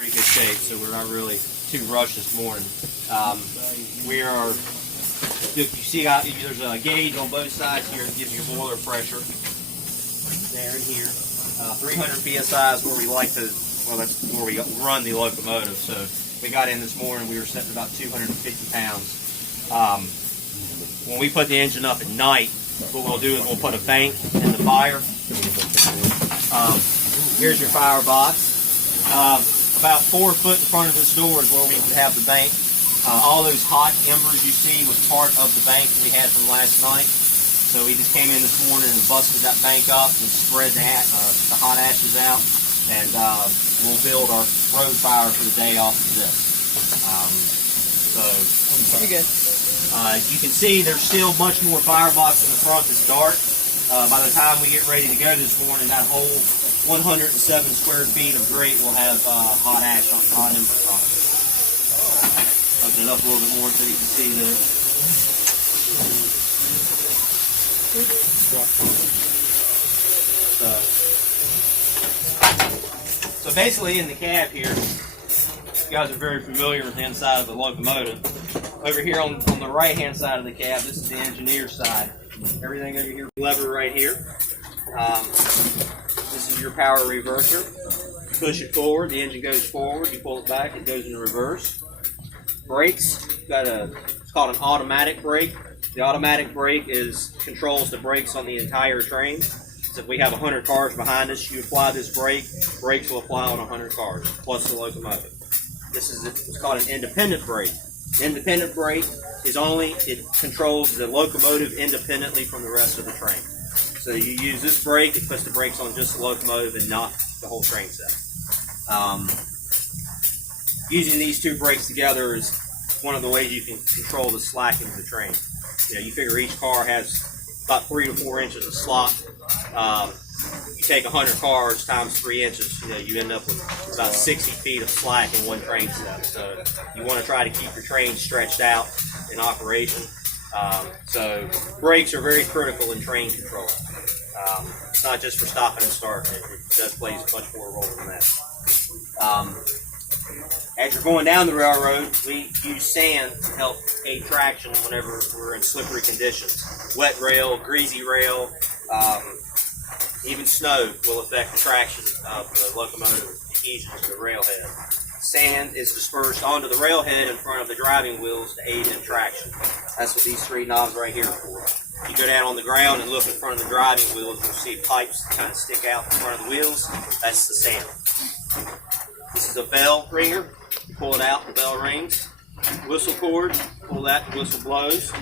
Pretty good shape, so we're not really too rushed this morning. We are, you see there's a gauge on both sides here that gives you boiler pressure. There and here. 300 psi is where we like to, well, that's where we run the locomotive. So we got in this morning, we were set at about 250 pounds. When we put the engine up at night, what we'll do is we'll put a bank in the fire. Here's your fire box. About 4 foot in front of this door is where we have the bank. All those hot embers you see was part of the bank we had from last night. So we just came in this morning and busted that bank up and spread the hot ashes out. And we'll build our road fire for the day off of this. You can see there's still much more firebox in the front that's dark. By the time we get ready to go this morning, that whole 107 square feet of grate will have hot ash on hot embers on it. Open it up a little bit more so you can see there. So basically in the cab here, you guys are very familiar with the inside of the locomotive. Over here on the right hand side of the cab, this is the engineer's side. Everything over here, lever right here. This is your power reverser. You push it forward, the engine goes forward. You pull it back, it goes into reverse. Brakes, it's called an automatic brake. The automatic brake controls the brakes on the entire train. So if we have 100 cars behind us, you apply this brake, brakes will apply on 100 cars, plus the locomotive. It's called an independent brake. The independent brake it controls the locomotive independently from the rest of the train. So you use this brake, it puts the brakes on just the locomotive and not the whole train set. Using these two brakes together is one of the ways you can control the slacking of the train. You figure each car has about 3 to 4 inches of slop. You take 100 cars times 3 inches, you end up with about 60 feet of slack in one train set. So you want to try to keep your train stretched out in operation. So brakes are very critical in train control. It's not just for stopping and starting. It does play much more role than that. As you're going down the railroad, we use sand to help aid traction whenever we're in slippery conditions. Wet rail, greasy rail, even snow will affect the traction of the locomotive adhesion to the railhead. Sand is dispersed onto the railhead in front of the driving wheels to aid in traction. That's what these 3 knobs right here are for. You go down on the ground and look in front of the driving wheels, you'll see pipes that kind of stick out in front of the wheels. That's the sand. This is a bell ringer. You pull it out, the bell rings. Whistle cord, pull that, the whistle blows.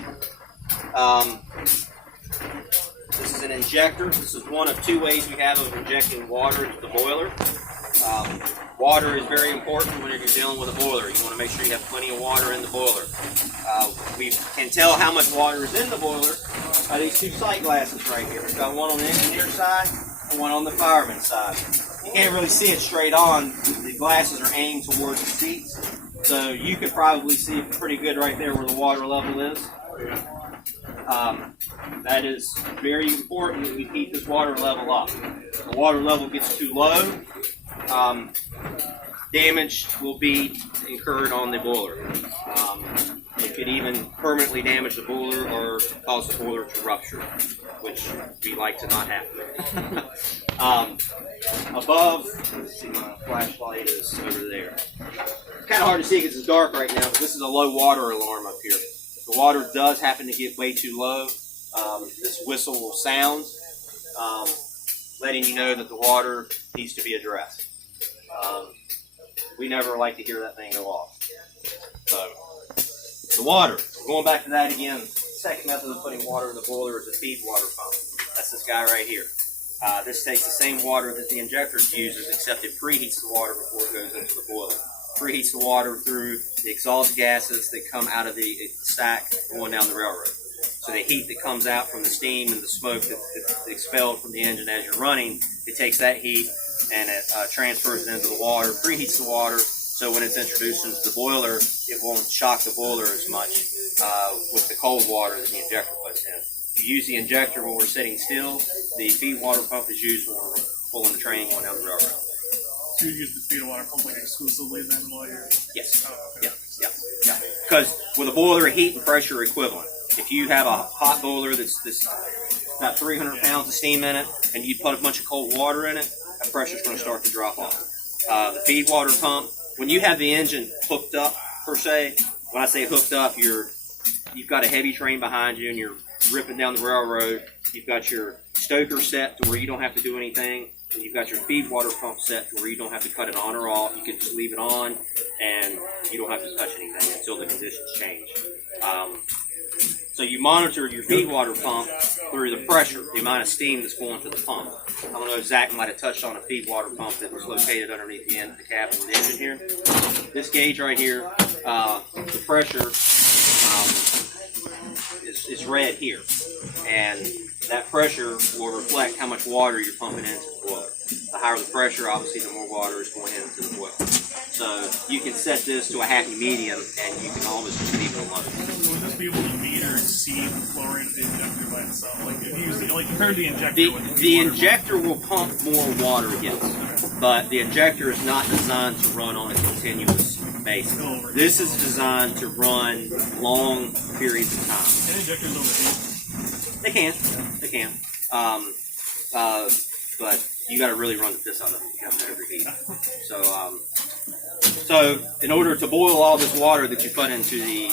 This is an injector. This is one of 2 ways we have of injecting water into the boiler. Water is very important when you're dealing with a boiler. You want to make sure you have plenty of water in the boiler. We can tell how much water is in the boiler by these 2 sight glasses right here. We've got one on the engineer's side and one on the fireman's side. You can't really see it straight on. The glasses are aimed towards the seats, so you could probably see pretty good right there where the water level is. That is very important that we keep this water level up. If the water level gets too low, damage will be incurred on the boiler. It could even permanently damage the boiler or cause the boiler to rupture, which we like to not happen. Above, let's see, my flashlight is over there. It's kind of hard to see because it's dark right now, but this is a low water alarm up here. If the water does happen to get way too low, this whistle will sound, letting you know that the water needs to be addressed. We never like to hear that thing go off. So, the water, going back to that again, the second method of putting water in the boiler is a feed water pump. That's this guy right here. This takes the same water that the injector uses, except it preheats the water before it goes into the boiler. Preheats the water through the exhaust gases that come out of the stack going down the railroad. So the heat that comes out from the steam and the smoke that's expelled from the engine as you're running, it takes that heat and it transfers it into the water, preheats the water, so when it's introduced into the boiler, it won't shock the boiler as much with the cold water that the injector puts in. If you use the injector when we're sitting still, the feed water pump is used when we're pulling the train going down the railroad. So you use the feed water pump like exclusively then while you're... Yes. Oh, okay. Yeah. Because with a boiler, heat and pressure are equivalent. If you have a hot boiler that's got 300 pounds of steam in it, and you put a bunch of cold water in it, that pressure's going to start to drop off. The feed water pump, when you have the engine hooked up per se, when I say hooked up, you've got a heavy train behind you and you're ripping down the railroad. You've got your stoker set to where you don't have to do anything, and you've got your feed water pump set to where you don't have to cut it on or off. You can just leave it on, and you don't have to touch anything until the conditions change. So you monitor your feed water pump through the pressure, the amount of steam that's going to the pump. I don't know if Zach might have touched on a feed water pump that was located underneath the end of the cab of the engine here. This gauge right here, the pressure is red here, and that pressure will reflect how much water you're pumping into the boiler. The higher the pressure, obviously, the more water is going into the boiler. So you can set this to a happy medium, and you can almost just leave it alone. So would this be able to meet or exceed the flow rate of the injector by itself? Like if you use like compare the injector with the injector will pump more water, yes, but the injector is not designed to run on a continuous basis. This is designed to run long periods of time. Can injectors overheat? They can. But you got to really run the piss out of it. You have to overheat. So in order to boil all this water that you put into the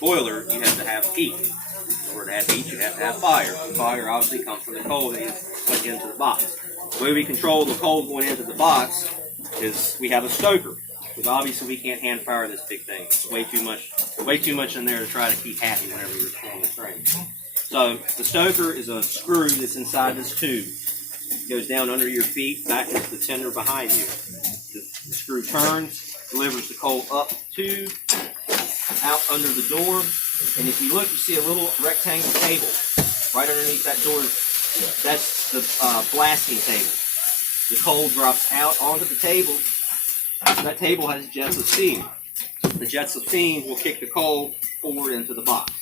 boiler, you have to have heat. In order to have heat, you have to have fire. The fire obviously comes from the coal that you put into the box. The way we control the coal going into the box is we have a stoker. Because obviously we can't hand fire this big thing. It's way too much in there to try to keep happy whenever you're pulling the train. So the stoker is a screw that's inside this tube. It goes down under your feet, back into the tender behind you. The screw turns, delivers the coal up the tube, out under the door, and if you look, you see a little rectangle table right underneath that door. That's the blasting table. The coal drops out onto the table. That table has jets of steam. The jets of steam will kick the coal forward into the box.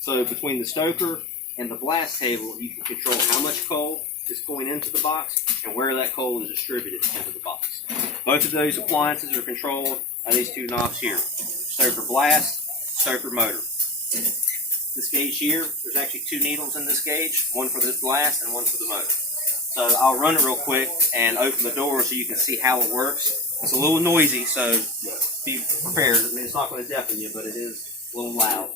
So between the stoker and the blast table, you can control how much coal is going into the box and where that coal is distributed into the box. Both of those appliances are controlled by these two knobs here. Stoker blast, stoker motor. This gauge here, there's actually two needles in this gauge, one for the blast and one for the motor. So I'll run it real quick and open the door so you can see how it works. It's a little noisy, so be prepared. I mean, it's not going to deafen you, but it is a little loud.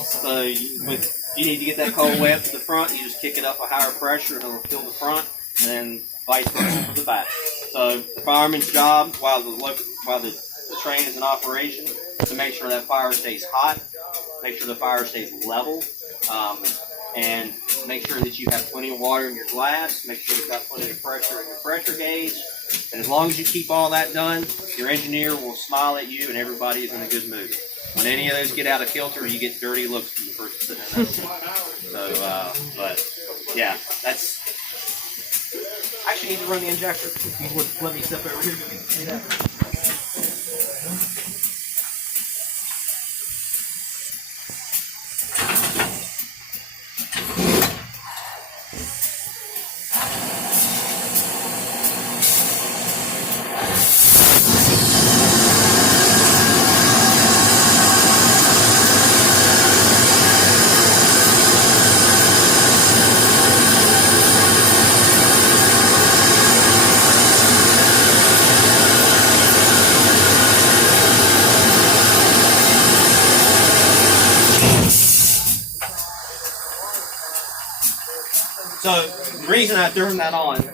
So you need to get that coal way up to the front, you just kick it up a higher pressure and it'll fill the front, and then vice versa for the back. So the fireman's job while the train is in operation is to make sure that fire stays hot, make sure the fire stays level, and make sure that you have plenty of water in your glass, make sure you've got plenty of pressure in your pressure gauge. And as long as you keep all that done, your engineer will smile at you and everybody is in a good mood. When any of those get out of kilter, you get dirty looks from the person sitting in that seat. So, but yeah, that's. I actually need to run the injector. If you would let me step over here, you can see that. So the reason I turned that on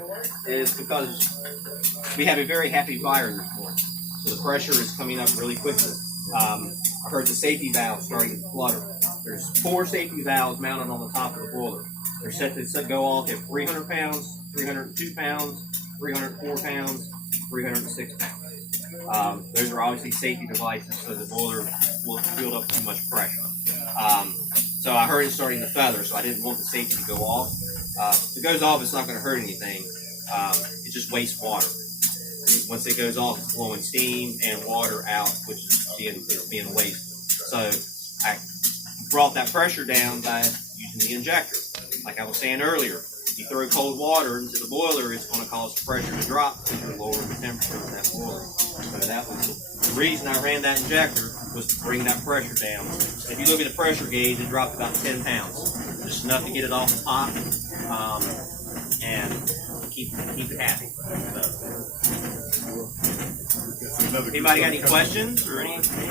is because we have a very happy fire in this morning. So the pressure is coming up really quickly. I heard the safety valve starting to flutter. There's 4 safety valves mounted on the top of the boiler. They're set to go off at 300 pounds, 302 pounds, 304 pounds, 306 pounds. Those are obviously safety devices, so the boiler will build up too much pressure. So I heard it starting to feather, so I didn't want the safety to go off. If it goes off, it's not going to hurt anything. It just wastes water. Once it goes off, it's blowing steam and water out, which is being wasted. So I brought that pressure down by using the injector. Like I was saying earlier, if you throw cold water into the boiler, it's going to cause the pressure to drop because you're lowering the temperature of that boiler. So that was the reason I ran that injector, was to bring that pressure down. If you look at the pressure gauge, it dropped about 10 pounds. Just enough to get it off the pot and keep it happy. So, anybody got any questions or anything?